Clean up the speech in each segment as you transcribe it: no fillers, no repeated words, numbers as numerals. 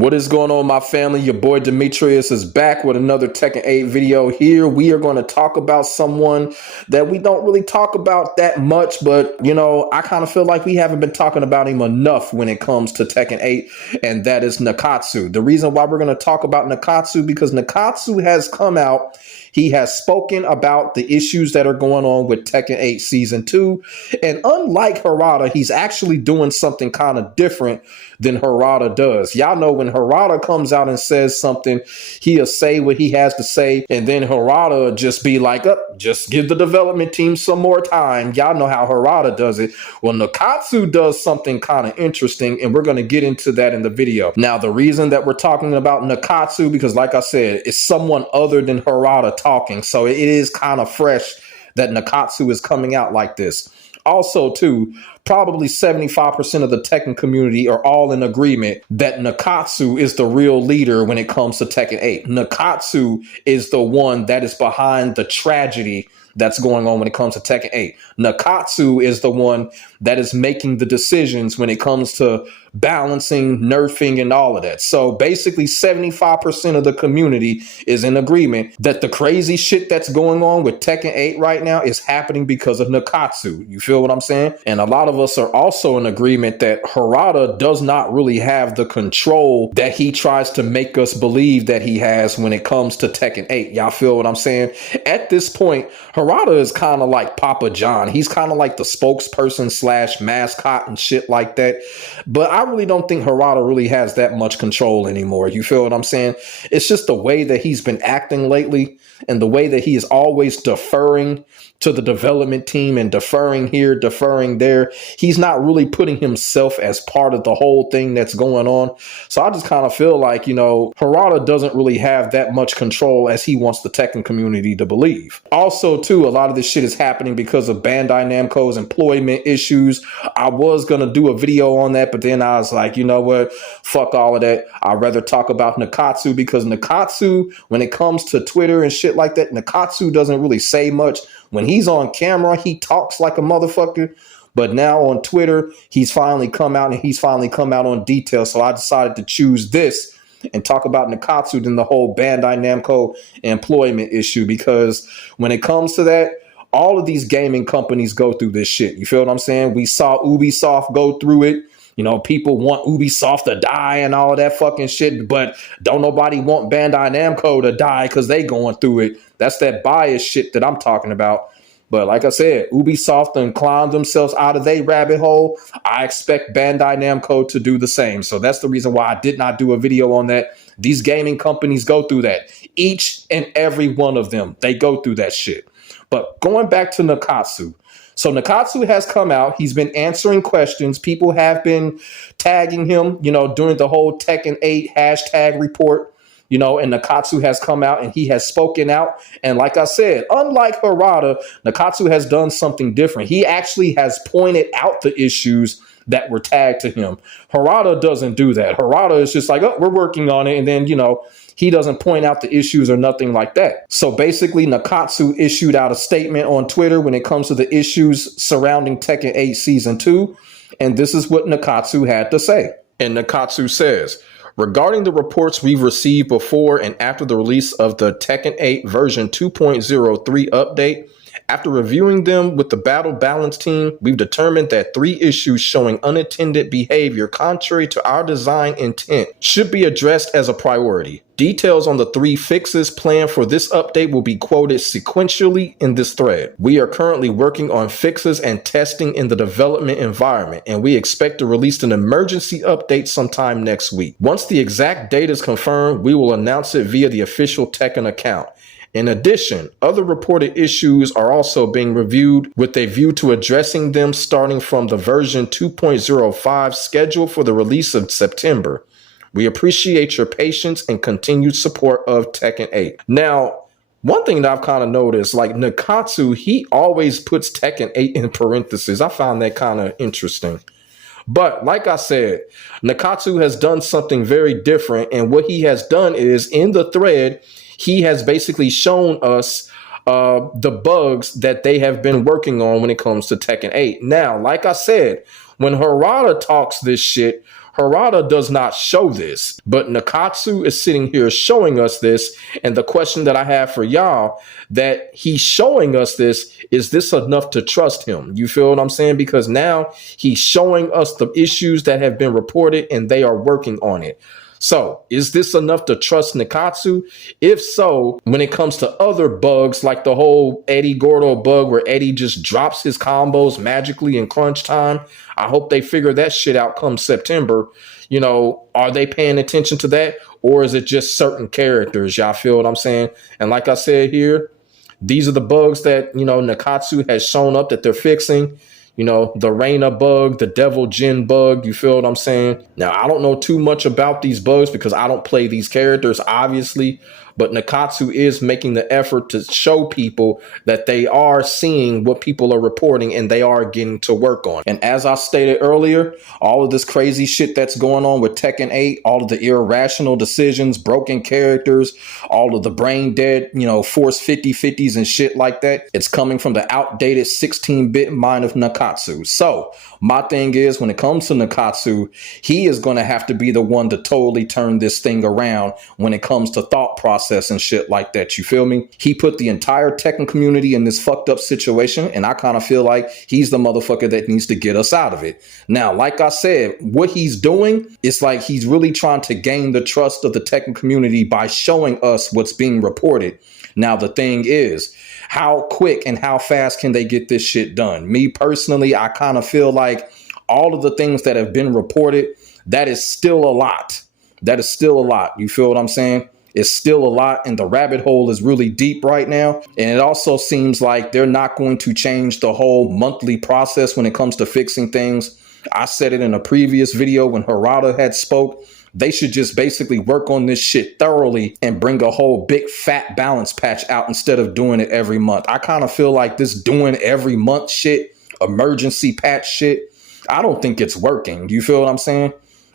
What is going on, my family? Your boy Demetrius is back with another Tekken 8 video. Here we are going to talk about someone that we don't really talk about that much, but you know, I kind of feel like we haven't been talking about him enough when it comes to Tekken 8, and that is Nakatsu. The reason why we're going to talk about Nakatsu because Nakatsu has come out. He has spoken about the issues that are going on with Tekken 8 Season 2. And unlike Harada, he's actually doing something kind of different than Harada does. Y'all know when Harada comes out and says something, he'll say what he has to say. And then Harada just be like, just give the development team some more time. Y'all know how Harada does it. Well, Nakatsu does something kind of interesting, and we're going to get into that in the video. Now, the reason that we're talking about Nakatsu, because like I said, it's someone other than Harada talking. So it is kind of fresh that Nakatsu is coming out like this. Also, too, probably 75% of the Tekken community are all in agreement that Nakatsu is the real leader when it comes to Tekken 8. Nakatsu is the one that is behind the tragedy that's going on when it comes to Tekken 8. Nakatsu is the one that is making the decisions when it comes to balancing, nerfing, and all of that. So basically 75% of the community is in agreement that the crazy shit that's going on with Tekken 8 right now is happening because of Nakatsu. You feel what I'm saying? And a lot of us are also in agreement that Harada does not really have the control that he tries to make us believe that he has when it comes to Tekken 8. Y'all feel what I'm saying? At this point, Harada is kind of like Papa John. He's kind of like the spokesperson / mascot and shit like that. But I really don't think Harada really has that much control anymore. You feel what I'm saying? It's just the way that he's been acting lately and the way that he is always deferring to the development team and deferring here, deferring there. He's not really putting himself as part of the whole thing that's going on. So I just kind of feel like, you know, Harada doesn't really have that much control as he wants the Tekken community to believe. Also, too, a lot of this shit is happening because of Bandai Namco's employment issues. I was going to do a video on that, but then I was like, you know what? Fuck all of that. I'd rather talk about Nakatsu because Nakatsu, when it comes to Twitter and shit like that, Nakatsu doesn't really say much. When he's on camera, he talks like a motherfucker. But now on Twitter, he's finally come out on detail. So I decided to choose this and talk about Nakatsu than the whole Bandai Namco employment issue. Because when it comes to that, all of these gaming companies go through this shit. You feel what I'm saying? We saw Ubisoft go through it. You know, people want Ubisoft to die and all of that fucking shit, but don't nobody want Bandai Namco to die because they going through it. That's that bias shit that I'm talking about. But like I said, Ubisoft done climbed themselves out of their rabbit hole. I expect Bandai Namco to do the same. So that's the reason why I did not do a video on that. These gaming companies go through that. Each and every one of them, they go through that shit. But going back to Nakatsu. So Nakatsu has come out. He's been answering questions. People have been tagging him, you know, during the whole Tekken 8 hashtag report, you know, and Nakatsu has come out and he has spoken out. And like I said, unlike Harada, Nakatsu has done something different. He actually has pointed out the issues that were tagged to him. Harada doesn't do that. Harada is just like, oh, we're working on it. And then, you know, he doesn't point out the issues or nothing like that. So basically, Nakatsu issued out a statement on Twitter when it comes to the issues surrounding Tekken 8 Season 2. And this is what Nakatsu had to say. And Nakatsu says, regarding the reports we've received before and after the release of the Tekken 8 version 2.03 update, after reviewing them with the Battle Balance team, we've determined that 3 issues showing unintended behavior contrary to our design intent should be addressed as a priority. Details on the 3 fixes planned for this update will be quoted sequentially in this thread. We are currently working on fixes and testing in the development environment, and we expect to release an emergency update sometime next week. Once the exact date is confirmed, we will announce it via the official Tekken account. In addition, other reported issues are also being reviewed with a view to addressing them starting from the version 2.05 scheduled for the release of September. We appreciate your patience and continued support of Tekken 8. Now, one thing that I've kind of noticed, like Nakatsu, he always puts Tekken 8 in parentheses. I found that kind of interesting. But like I said, Nakatsu has done something very different. And what he has done is in the thread, he has basically shown us the bugs that they have been working on when it comes to Tekken 8. Now, like I said, when Harada talks this shit, Harada does not show this, but Nakatsu is sitting here showing us this. And the question that I have for y'all, that he's showing us this, is this enough to trust him? You feel what I'm saying? Because now he's showing us the issues that have been reported and they are working on it. So is this enough to trust Nakatsu? If so, when it comes to other bugs, like the whole Eddie Gordo bug where Eddie just drops his combos magically in crunch time, I hope they figure that shit out come September. You know, are they paying attention to that? Or is it just certain characters? Y'all feel what I'm saying? And like I said here, these are the bugs that, you know, Nakatsu has shown up that they're fixing. You know, the Reina bug, the Devil Jin bug, you feel what I'm saying? Now, I don't know too much about these bugs because I don't play these characters, obviously, but Nakatsu is making the effort to show people that they are seeing what people are reporting and they are getting to work on. And as I stated earlier, all of this crazy shit that's going on with Tekken 8, all of the irrational decisions, broken characters, all of the brain dead, you know, force 50/50s and shit like that, it's coming from the outdated 16-bit mind of Nakatsu. So my thing is, when it comes to Nakatsu, he is going to have to be the one to totally turn this thing around when it comes to thought process and shit like that. You feel me? He put the entire Tekken community in this fucked up situation, and I kind of feel like he's the motherfucker that needs to get us out of it. Now, like I said, what he's doing is like he's really trying to gain the trust of the Tekken community by showing us what's being reported. Now, the thing is, how quick and how fast can they get this shit done? Me personally, I kind of feel like all of the things that have been reported, that is still a lot. That is still a lot. You feel what I'm saying? It's still a lot, and the rabbit hole is really deep right now. And it also seems like they're not going to change the whole monthly process when it comes to fixing things. I said it in a previous video when Harada had spoke. They should just basically work on this shit thoroughly and bring a whole big fat balance patch out instead of doing it every month. I kind of feel like this doing every month shit, emergency patch shit, I don't think it's working. You feel what I'm saying?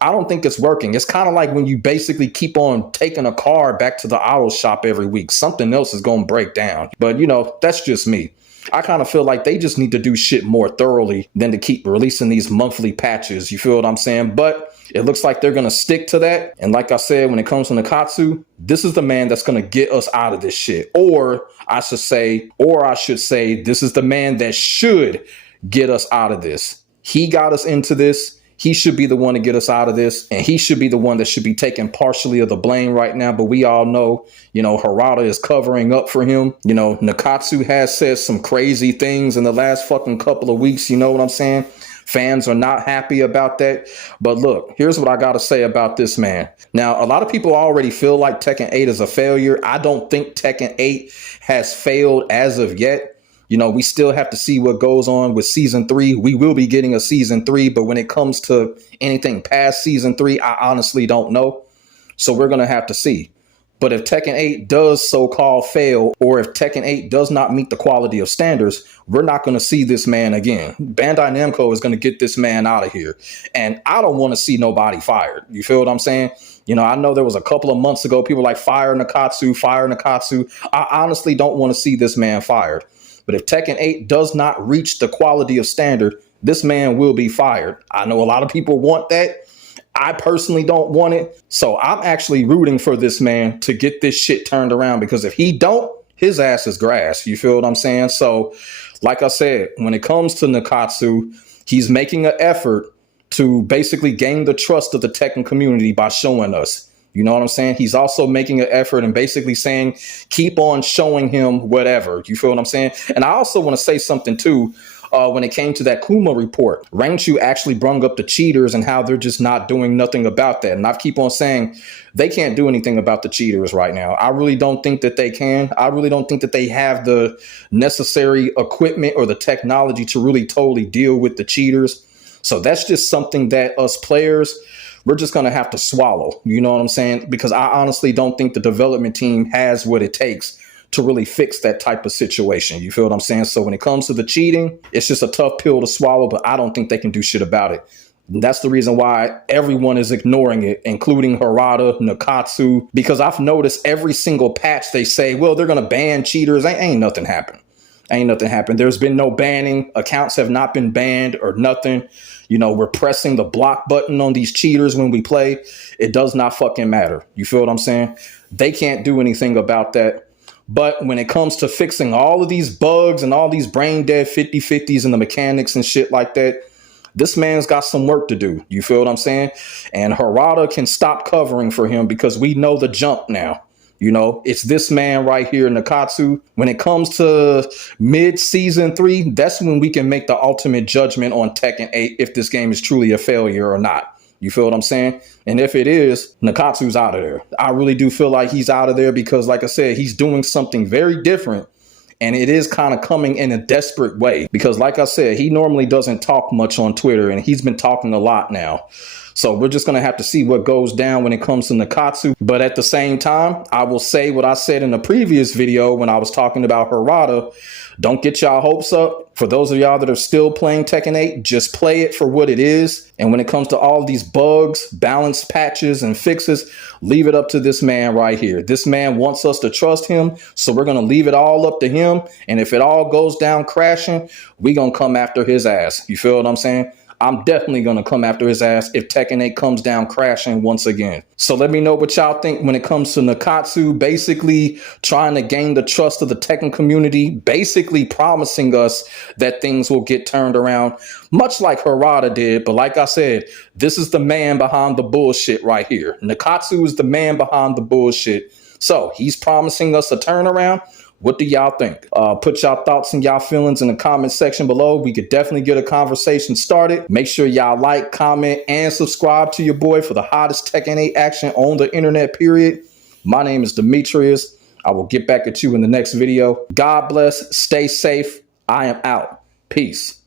I don't think it's working. It's kind of like when you basically keep on taking a car back to the auto shop every week. Something else is going to break down. But, you know, that's just me. I kind of feel like they just need to do shit more thoroughly than to keep releasing these monthly patches. You feel what I'm saying? But it looks like they're going to stick to that. And like I said, when it comes to Nakatsu, this is the man that's going to get us out of this shit. Or I should say, this is the man that should get us out of this. He got us into this. He should be the one to get us out of this, and he should be the one that should be taking partially of the blame right now. But we all know, you know, Harada is covering up for him. You know, Nakatsu has said some crazy things in the last fucking couple of weeks. You know what I'm saying? Fans are not happy about that. But look, here's what I got to say about this man. Now, a lot of people already feel like Tekken 8 is a failure. I don't think Tekken 8 has failed as of yet. You know, we still have to see what goes on with season 3. We will be getting a season 3, but when it comes to anything past season 3, I honestly don't know. So we're going to have to see. But if Tekken 8 does so-called fail, or if Tekken 8 does not meet the quality of standards, we're not going to see this man again. Bandai Namco is going to get this man out of here. And I don't want to see nobody fired. You feel what I'm saying? You know, I know there was a couple of months ago, people like fire Nakatsu, fire Nakatsu. I honestly don't want to see this man fired. But if Tekken 8 does not reach the quality of standard, this man will be fired. I know a lot of people want that. I personally don't want it. So I'm actually rooting for this man to get this shit turned around, because if he don't, his ass is grass. You feel what I'm saying? So like I said, when it comes to Nakatsu, he's making an effort to basically gain the trust of the Tekken community by showing us. You know what I'm saying? He's also making an effort and basically saying, keep on showing him whatever. You feel what I'm saying? And I also want to say something, too. When it came to that Kuma report, Rant actually brung up the cheaters and how they're just not doing nothing about that. And I keep on saying they can't do anything about the cheaters right now. I really don't think that they can. I really don't think that they have the necessary equipment or the technology to really totally deal with the cheaters. So that's just something that us players, we're just going to have to swallow. You know what I'm saying? Because I honestly don't think the development team has what it takes to really fix that type of situation. You feel what I'm saying? So when it comes to the cheating, it's just a tough pill to swallow, but I don't think they can do shit about it. And that's the reason why everyone is ignoring it, including Harada, Nakatsu, because I've noticed every single patch they say, well, they're going to ban cheaters. Ain't nothing happened. Ain't nothing happened. There's been no banning. Accounts have not been banned or nothing. You know, we're pressing the block button on these cheaters when we play. It does not fucking matter. You feel what I'm saying? They can't do anything about that. But when it comes to fixing all of these bugs and all these brain dead 50-50s and the mechanics and shit like that, this man's got some work to do. You feel what I'm saying? And Harada can stop covering for him because we know the jump now. You know, it's this man right here, Nakatsu. When it comes to mid-season 3, that's when we can make the ultimate judgment on Tekken 8 if this game is truly a failure or not. You feel what I'm saying? And if it is, Nakatsu's out of there. I really do feel like he's out of there because, like I said, he's doing something very different. And it is kind of coming in a desperate way because, like I said, he normally doesn't talk much on Twitter and he's been talking a lot now. So we're just going to have to see what goes down when it comes to Nakatsu. But at the same time, I will say what I said in the previous video when I was talking about Harada. Don't get y'all hopes up. For those of y'all that are still playing Tekken 8, just play it for what it is. And when it comes to all these bugs, balance patches, and fixes, leave it up to this man right here. This man wants us to trust him, so we're going to leave it all up to him. And if it all goes down crashing, we're going to come after his ass. You feel what I'm saying? I'm definitely going to come after his ass if Tekken 8 comes down crashing once again. So let me know what y'all think when it comes to Nakatsu basically trying to gain the trust of the Tekken community, basically promising us that things will get turned around, much like Harada did. But like I said, this is the man behind the bullshit right here. Nakatsu is the man behind the bullshit. So he's promising us a turnaround. What do y'all think? Put y'all thoughts and y'all feelings in the comment section below. We could definitely get a conversation started. Make sure y'all like, comment, and subscribe to your boy for the hottest Tekken 8 action on the internet, period. My name is Demetrius. I will get back at you in the next video. God bless. Stay safe. I am out. Peace.